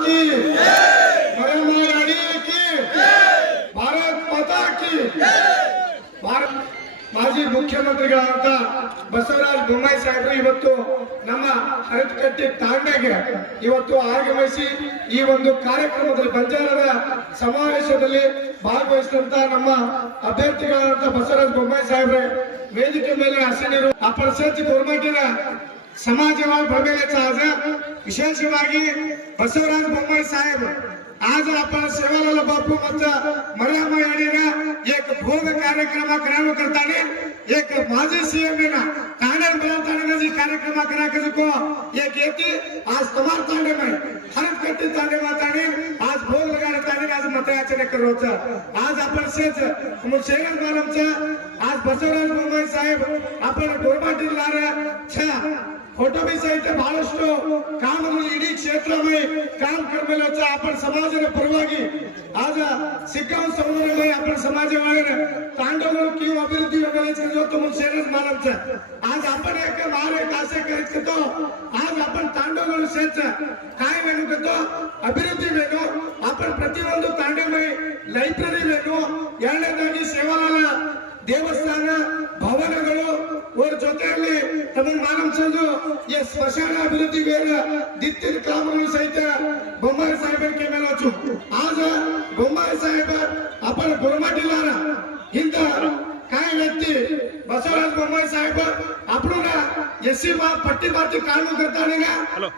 की, महारानी की, भारत माता की। ಮಾಜಿ ಮುಖ್ಯಮಂತ್ರಿಗಳಾದ ಬಸವರಾಜ ಬೊಮ್ಮಾಯಿ ಸಾಹೇಬರು ಇವತ್ತು ನಮ್ಮ ಹರಟಕಟ್ಟಿ ತಾಂಡೆಗೆ ಇವತ್ತು ಆಗಮಿಸಿ ಈ ಒಂದು ಕಾರ್ಯಕ್ರಮದಲ್ಲಿ ಬಂಜಾರದ ಸಮಾವೇಶದಲ್ಲಿ ಭಾಗವಹಿಸಿದಂತ ನಮ್ಮ ಅಭ್ಯರ್ಥಿಗಳಾದ ಬಸವರಾಜ ಬೊಮ್ಮಾಯಿ ಸಾಹೇಬ್ರೆ ವೇದಿಕೆ ಮೇಲೆ ಹಸಿರು ಅಪರಸತಿ ಗೋರ್ಮೆಂಟಿನ समाजवाद भरमेल्याचा आज विशेषವಾಗಿ बसवराज बोम्माई साहेब आज आपण सेवालाल बापू ಮತ್ತು ಮರಿಯಮ್ಮ याडीना एक भोग कार्यक्रम करावं करताना एक माजी सीएम ना तांडे बनवताना जी कार्यक्रम करायचो एक येते आज तुम्हार तांडे में हरकट्टी तांडे माताने आज भोग लगाडताना आज मतयाचने करवचं आज आपण सेज शेरण मालमचा आज बसवराज बोम्माई साहेब आपण गोरबाटीलार छा फोटो भी सहित ಬಹಳಷ್ಟು ಕಾಮಗಳು ಇಡೀ ಕ್ಷೇತ್ರದಲ್ಲಿ काम करमेल्याचा आपण समाजाने परवागी आज सिक्काव समुदायामध्ये आपण समाजावाले तांडवಗಳು किंवा अभिवृद्धी वगैरेचे जो तुम्ही शेअर मानवचा आज आपण एक मारे कासे करतो आज आपण तांडवಗಳು सेच काय वेणू करतो अभिवृद्धी वेणू आपण प्रतियೊಂದು तांडेमध्ये ಲೈಬ್ರರಿ ವೇಣು ಎರಡನೇದಾಗಿ ಸೇವಾಲಾಲ ದೇವಸ್ಥಾನ ಭವನಗಳು और ಜೊತೆಯಲ್ಲಿ ತಮ್ಮ ಮಾನವಸಂದು ಈ ಸ್ಮಶಾನ ಅಭಿವೃದ್ಧಿ ವೇರ ದಿತ್ತಿನ ಕಾಮಗಳು ಸಹಿತ ಬೊಮ್ಮಾಯಿ ಸಾಹೇಬರಿಗೆ ಮೇಲೊಚ್ಚು आज ಬೊಮ್ಮಾಯಿ ಸಾಹೇಬ आपण गोरमाटीलार ಇಂದ काय व्यक्ती बसवराज बोम्माई साहेब आपण एससी पट्टी माती काढून करताना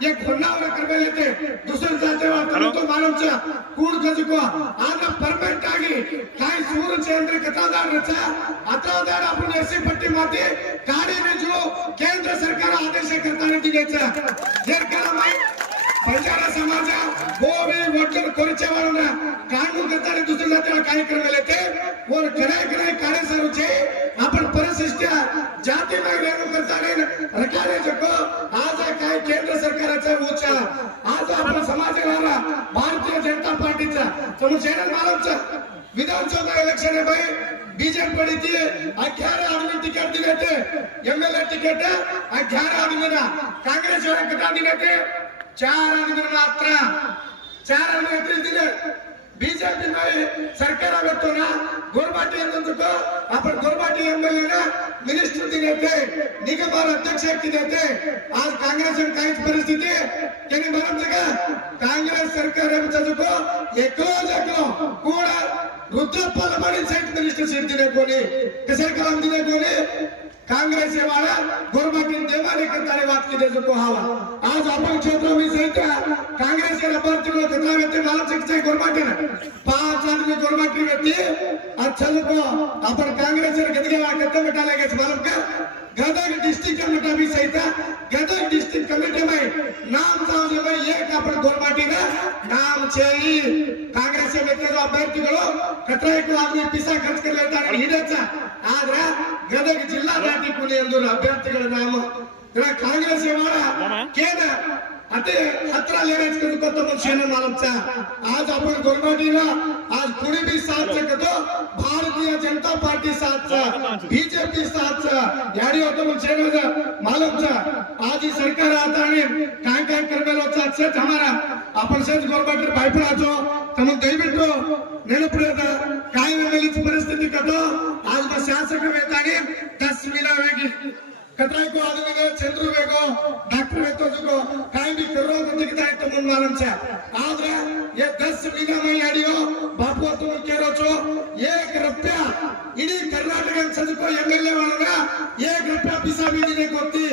एक गुन्हावर करमेल येते दुसऱ्या जातीवर तो मानवचा कूड गजको आज परमेंट आगी काय सूर चंद्र कथादारचा अथादार आपण एससी पट्टी माती काढीने जो केंद्र सरकार आदेश करताना दिलेचा जर का बंजारा समाज गोवे वोटर कोरचेवारना कानून करताना दुसऱ्या जातीवर काय करमेल येते और घराय कार्यसरूचे आपण परिशिष्ट जाती में रेणू करताना रखाने जको आज काय केंद्र सरकारचा उच्चा आज आपण समाजाला भारतीय जनता पार्टीचा समशेरण मालमचा विधानसभा इलेक्शन है भाई बीजेपी पड़ती है 11 आदमी टिकट दिले थे एमएलए टिकट 11 आदमी ना कांग्रेस वाले कटा दिले थे 4 आदमी मात्र 4 आदमी दिले बीजेपी में सरकार आवतो ना गोरबाटी अंदुको आपण गोरबाटी एमएलए ना मिनिस्टर दिले थे निगम अध्यक्ष दिले थे आज कांग्रेस में काहीच परिस्थिती त्यांनी म्हणत का कांग्रेस सरकार को एकलो कोण वृद्धपद मध्ये साइट मिनिस्टर सीट दिले कोणी कसर काम दिले कोणी कांग्रेस वाला गोरबाटी देवाने करताना बात की देजो को हवा आज आपण क्षेत्र में सहित कांग्रेस के अभ्यर्थी कितना व्यक्ति मालूम सकते हैं गोरबाटी ने 5 आदमी गोरबाटी व्यक्ति अच्छा को अपन कांग्रेस के गदगे करते बैठा लगे मालूम का गदग डिस्ट्रिक्ट कमेटी भी सहित गदग डिस्ट्रिक्ट कमेटी में नाम सामने में एक अपन गोरबाटी का नाम चाहिए कांग्रेस के व्यक्ति अभ्यर्थी कतराई को आदमी पैसा खर्च कर लेता है हिडेचा आದ್ರೆ ಗದಗ ಜಿಲ್ಲಾ ಘಾಟಿ ಕುಲಿ ಎಂದರು ಅಭ್ಯರ್ಥಿಗಳ ನಾಮ ಕಾಂಗ್ರೆಸ್ केन अते 17 लेरेज करतो तो शेण मालमचा आज आपण गोरबाटीला आज पुणे भी साथ सकतो भारतीय जनता पार्टी साथ बीजेपी साथ याडी होतो शेण मालमचा आज ही सरकार आता आणि काय करमेलोचा सेट हमारा आपण सेट गोरबाटी बायपडाचो तम दयविಟ್ಟು ನೆನಪಿಡದ काय वेगळीच परिस्थिती कतो आज बस शासक वेताने 10 मिला वेगी कतराई को आदमी ने चंद्र वेगो डॉक्टर वेतो जुको काय भी करो तो दिखता है तुम मालूमचा आज ये 10 महीना में याडियो बापू तुम केरो छो 1 रुपया इडी कर्नाटक सजुको एमएलए वाला 1 रुपया पिसा भी दिने कोती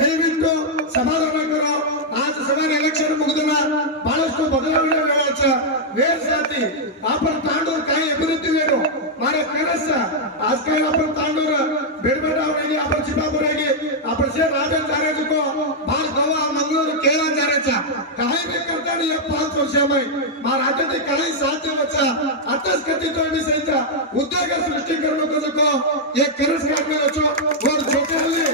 दयविಟ್ಟು समाधान करो आज सवार इलेक्शन मुगदना ಬಹಳಷ್ಟು ಬದಲಾವಣೆ ವೇಳಾಚ वेळ साथी आपण तांडूर काही अभिवृद्धी वेणू मारे करस आज काय आपण तांडूर बेडबेडावरेगी आपण चिपापुरेगी आपण से राजन जारेज को बाल गोवा मंगळूर केरळ जारेचा काही भी करताना या 5 वर्षामध्ये महाराष्ट्राचे काही साध्य वचा आताच कधी तो विषयचा उद्योग सृष्टी करणं को एक करस काढण्याचो वर जोटेले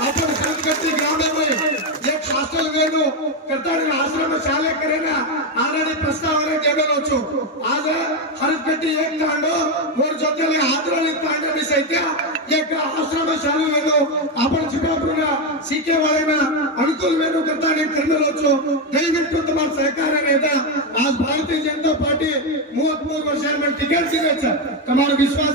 आपण संकटी ग्रामामध्ये एक शास्त्र वेणू करताना आश्रम शाले करेना ऑलरेडी प्रस्तावने देवेलोचो आज हरकटी एक तांडो वर जोतेले हादरळी तांडो सहित एक आश्रम शाले वेणू आपण चिपापुरा सीके वाले में अनुकूल वेणु करता ने कर्नल होचो दयविಟ್ಟು तुम्हारा सहकार रहेगा आज भारतीय जनता पार्टी 33 वर्ष में टिकट सिगे तुम्हारा विश्वास